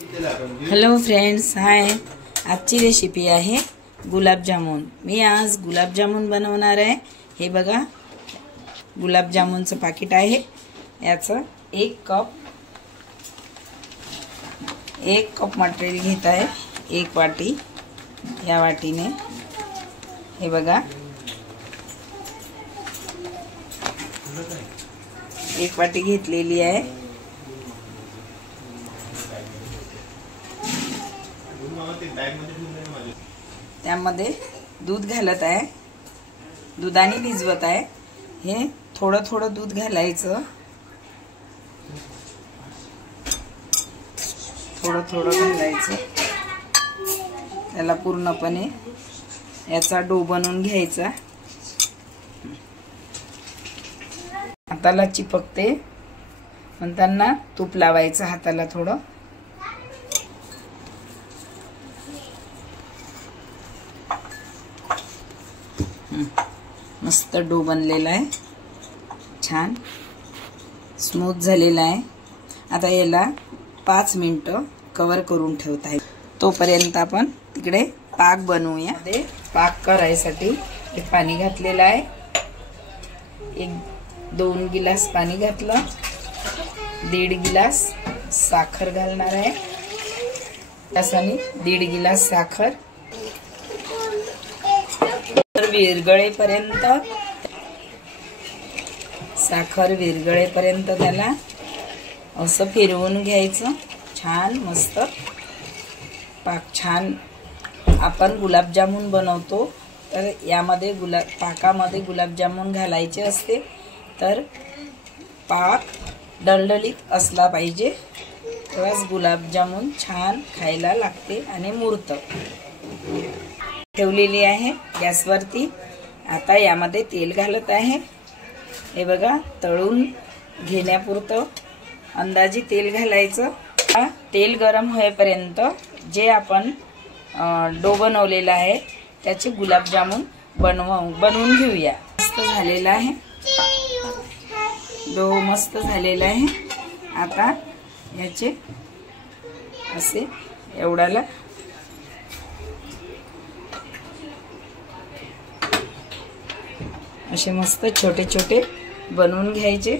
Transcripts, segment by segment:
Hello friends, हाय. आजची recipe आहे गुलाबजामुन. मी आज गुलाबजामुन बनवणार आहे. हे बघा, गुलाबजामुनचं पाकिट आहे. याचं एक कप मटेरियल घेत आहे. एक वाटी, या वाटीने हे बघा, एक वाटी घेतलेली आहे. त्यामध्ये दूध घालत आहे. दुधाने भिजवत आहे. हे थोडं थोडं दूध घालायचं. थोडं थोडं घालायचं. त्याला पूर्णपणे याचा डो बनवून घ्यायचा. हाताला चिपकते म्हणताना तूप लावायचं हाताला थोडं. मस्त डो बनलेला आहे. छान स्मूथ झालेला आहे. आता याला 5 मिनिटं कव्हर करून ठेवत आहे. तोपर्यंत आपण तिकडे पाक बनवूया. पाक करायसाठी हे पाणी घातलेलं आहे. 2 गिलास पाणी घातलं. 1.5 गिलास साखर घालणार आहे. त्यासाठी 1.5 गिलास साखर. विरघळेपर्यंत, साखर विरघळेपर्यंत त्याला असं फिरवून घ्यायचं. छान मस्त पाक. छान आपण गुलाबजामुन बनवतो तर यामध्ये पाकामध्ये गुलाबजामुन घालायचे असते. तर पाक डलडलीत असला पाहिजे, तेव्हाच गुलाबजामुन छान खायला लागते आणि मुरतं. ठेवलेली आहे गॅसवरती. आता यामध्ये तेल घालत आहे. हे बघा, तळून घेण्यापुरतं अंदाजे तेल घालायचं. तेल गरम होईपर्यंत जे आपण डो बनवलेला आहे त्याचे गुलाबजामुन बनवून घेऊया. मस्त झालेला आहे डो, मस्त झालेला आहे. आता याचे असे एवढाला असे मस्त छोटे छोटे बनवून घ्यायचे.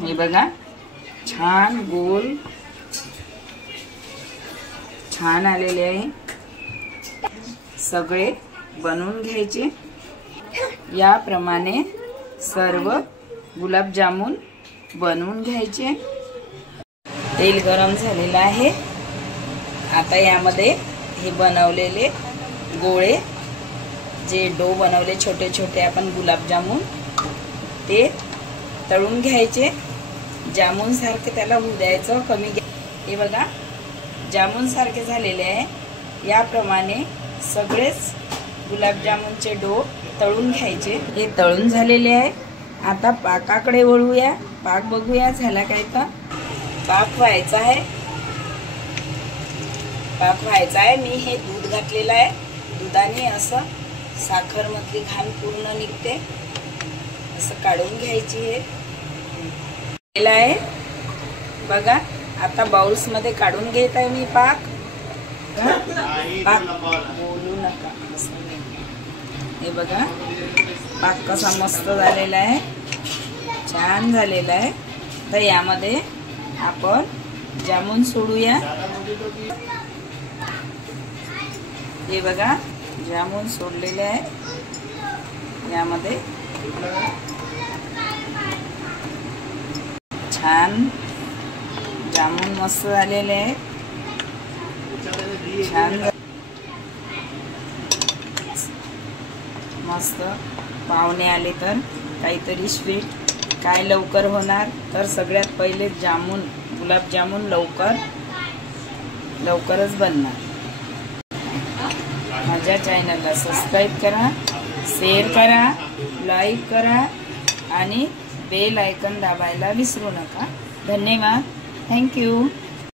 हे बघा, छान गोल छान आलेले आहे. सगळे बनवून घ्यायचे. याप्रमाणे सर्व गुलाबजामुन बनवून घ्यायचे. तेल गरम झालेलं आहे. आता यामध्ये हे बनवलेले गोळे, जे डो बनवले छोटे छोटे आपण गुलाबजामुन, ते तळून घ्यायचे. जामुन सारखे त्याला होऊ द्यायचं. कमी हे बघा, जामुन सारखे झालेले आहे. याप्रमाणे सगळेच गुलाबजामुनचे डो तळून घ्यायचे. हे तळून झालेले आहे. आता पाकाकडे वळूया. पाक बघूया झाला काय. तर पाक व्हायचा आहे. पाक व्हायचा आहे. मी हे दूध घातलेलं आहे. दुधाने असं साखर मधली घाण पूर्ण निघते. असं काढून घ्यायची. हे केलं आहे बघा. आता बाउल्स मध्ये काढून घेत आहे मी पाक. पाक बोलू नका. हे बघा, पाक कसा मस्त झालेला आहे. छान झालेला आहे. तर यामध्ये आपण जामुन सोडूया. हे बघा, जामुन सोडलेले आहे. यामध्ये छान जामुन मस्त झालेले आहे. छान मस्त. पाहुणे आले तर काहीतरी स्वीट काय लवकर होणार. तर सगळ्यात पहिले गुलाबजामुन लवकरच बनणार. माझ्या चॅनलला सबस्क्राईब करा, शेअर करा, लाईक करा आणि बेल आयकॉन दाबायला विसरू नका. धन्यवाद. थँक्यू.